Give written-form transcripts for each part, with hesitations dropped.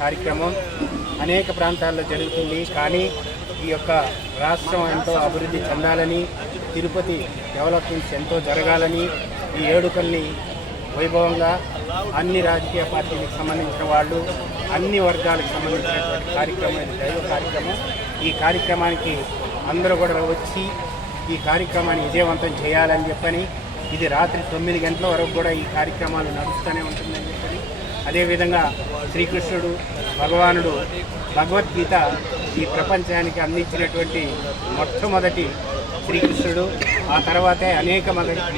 కార్యక్రమం అనేక ప్రాంతాల్లో జరుగుతుంది. కానీ ఈ యొక్క రాష్ట్రం ఎంతో అభివృద్ధి చెందాలని, తిరుపతి డెవలప్మెంట్స్ ఎంతో జరగాలని, ఈ ఏడుకల్ని వైభవంగా అన్ని రాజకీయ పార్టీలకు సంబంధించిన వాళ్ళు, అన్ని వర్గాలకు సంబంధించినటువంటి కార్యక్రమం, ఇది దైవ కార్యక్రమం. ఈ కార్యక్రమానికి అందరూ కూడా వచ్చి ఈ కార్యక్రమాన్ని విజయవంతం చేయాలని చెప్పని, ఇది రాత్రి 9 గంటల వరకు కూడా ఈ కార్యక్రమాలు నడుస్తూనే ఉంటుందని చెప్పని, అదేవిధంగా శ్రీకృష్ణుడు భగవానుడు భగవద్గీత ఈ ప్రపంచానికి అందించినటువంటి మొట్టమొదటి శ్రీకృష్ణుడు. ఆ తర్వాతే అనేక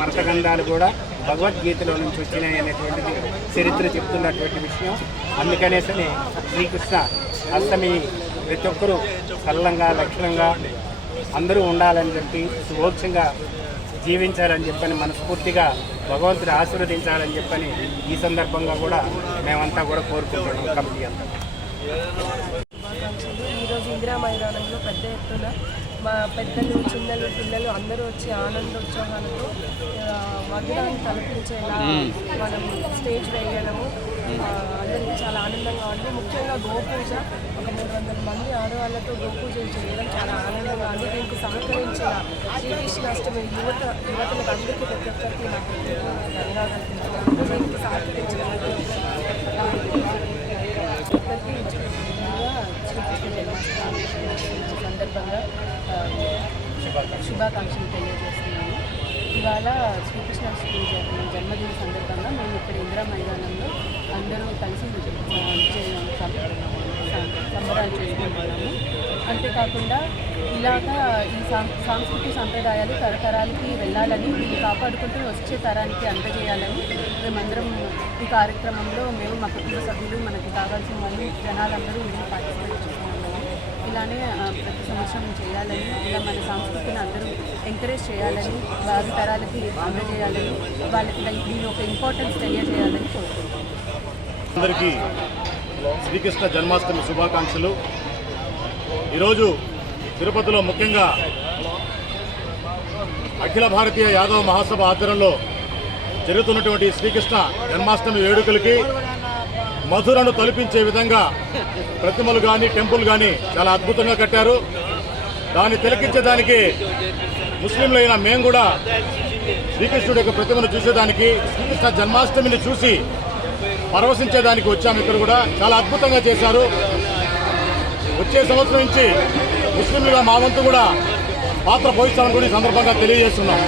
మతగ్రంథాలు కూడా భగవద్గీతలో నుంచి వచ్చినాయి అనేటువంటిది చరిత్ర చెప్తున్నటువంటి విషయం. అందుకనేసనే శ్రీకృష్ణ అష్టమి ప్రతి ఒక్కరూ సరళంగా లక్షణంగా అందరూ ఉండాలని చెప్పి, సుమోక్షంగా జీవించాలని చెప్పని, మనస్ఫూర్తిగా భగవంతుడు ఆశీర్వదించాలని చెప్పని ఈ సందర్భంగా కూడా మేమంతా కూడా కోరుకుంటున్నాం. కమిటీ అంతా ఈరోజు ఇందిరా మైదానంలో పెద్ద ఎత్తున మా పెద్దలు, చిన్నలు, పిల్లలు అందరూ వచ్చి ఆనందోత్సవాలతో మధురాన్ని తలపించేలా మనం స్టేజ్ వేయడము అందరికీ చాలా ఆనందంగా ఉంది. ముఖ్యంగా గోపూజ, ఒక 300 మంది ఆడవాళ్ళతో గోపూజ చేయడం చాలా ఆనందంగా ఉంది. దీనికి సహకరించిన శ్రీకృష్ణాష్టమి యువతలకు అందరికీ ప్రతి ఒక్కరికి నాకు ధన్యవాదాలు. దీనికి సహకరించిన శ్రీకృష్ణ జన్మాష్టమి సందర్భంగా శుభాకాంక్షలు తెలియజేస్తున్నాము. ఇవాళ శ్రీకృష్ణాష్టమి జన్మదిన సందర్భంగా మేము ఇక్కడ ఇందిరా మైదానంలో అందరూ కలిసి సంబరాలు చేసుకుంటున్నాము. అంతేకాకుండా ఇలాగా ఈ సాంస్కృతిక సంప్రదాయాలు తరతరాలకి వెళ్ళాలని, దీన్ని కాపాడుకుంటూ వచ్చే తరానికి అందజేయాలని మేమందరం ఈ కార్యక్రమంలో మా కుటుంబ సభ్యులు, మనకి కావాల్సిన వాళ్ళు, జనాలందరూ పార్టిసిపేట్ చేస్తున్నాము. ఇలానే ప్రతి సంవత్సరం చేయాలని, ఇలా మన సంస్కృతిని అందరూ ఎంకరేజ్ చేయాలని, భావి తరాలకి అందజేయాలని, వాళ్ళకి దీని ఒక ఇంపార్టెన్స్ తెలియజేయాలని కోరుకుంటున్నాం. అందరికీ శ్రీకృష్ణ జన్మాష్టమి శుభాకాంక్షలు. ఈరోజు తిరుపతిలో ముఖ్యంగా అఖిల భారతీయ యాదవ మహాసభ ఆధ్వర్యంలో జరుగుతున్నటువంటి శ్రీకృష్ణ జన్మాష్టమి వేడుకలకి మధురను తలపించే విధంగా ప్రతిమలు కానీ టెంపుల్ కానీ చాలా అద్భుతంగా కట్టారు. దాన్ని తిలకించేదానికి ముస్లింలైన మేము కూడా శ్రీకృష్ణుడి యొక్క ప్రతిమను చూసేదానికి, శ్రీకృష్ణ జన్మాష్టమిని చూసి పరవశించేదానికి వచ్చాము. ఇక్కడ కూడా చాలా అద్భుతంగా చేశారు. వచ్చే సంవత్సరం నుంచి ముస్లింలుగా మా వంతు కూడా పాత్ర పోయిస్తామని కూడా ఈ సందర్భంగా తెలియజేస్తున్నాం.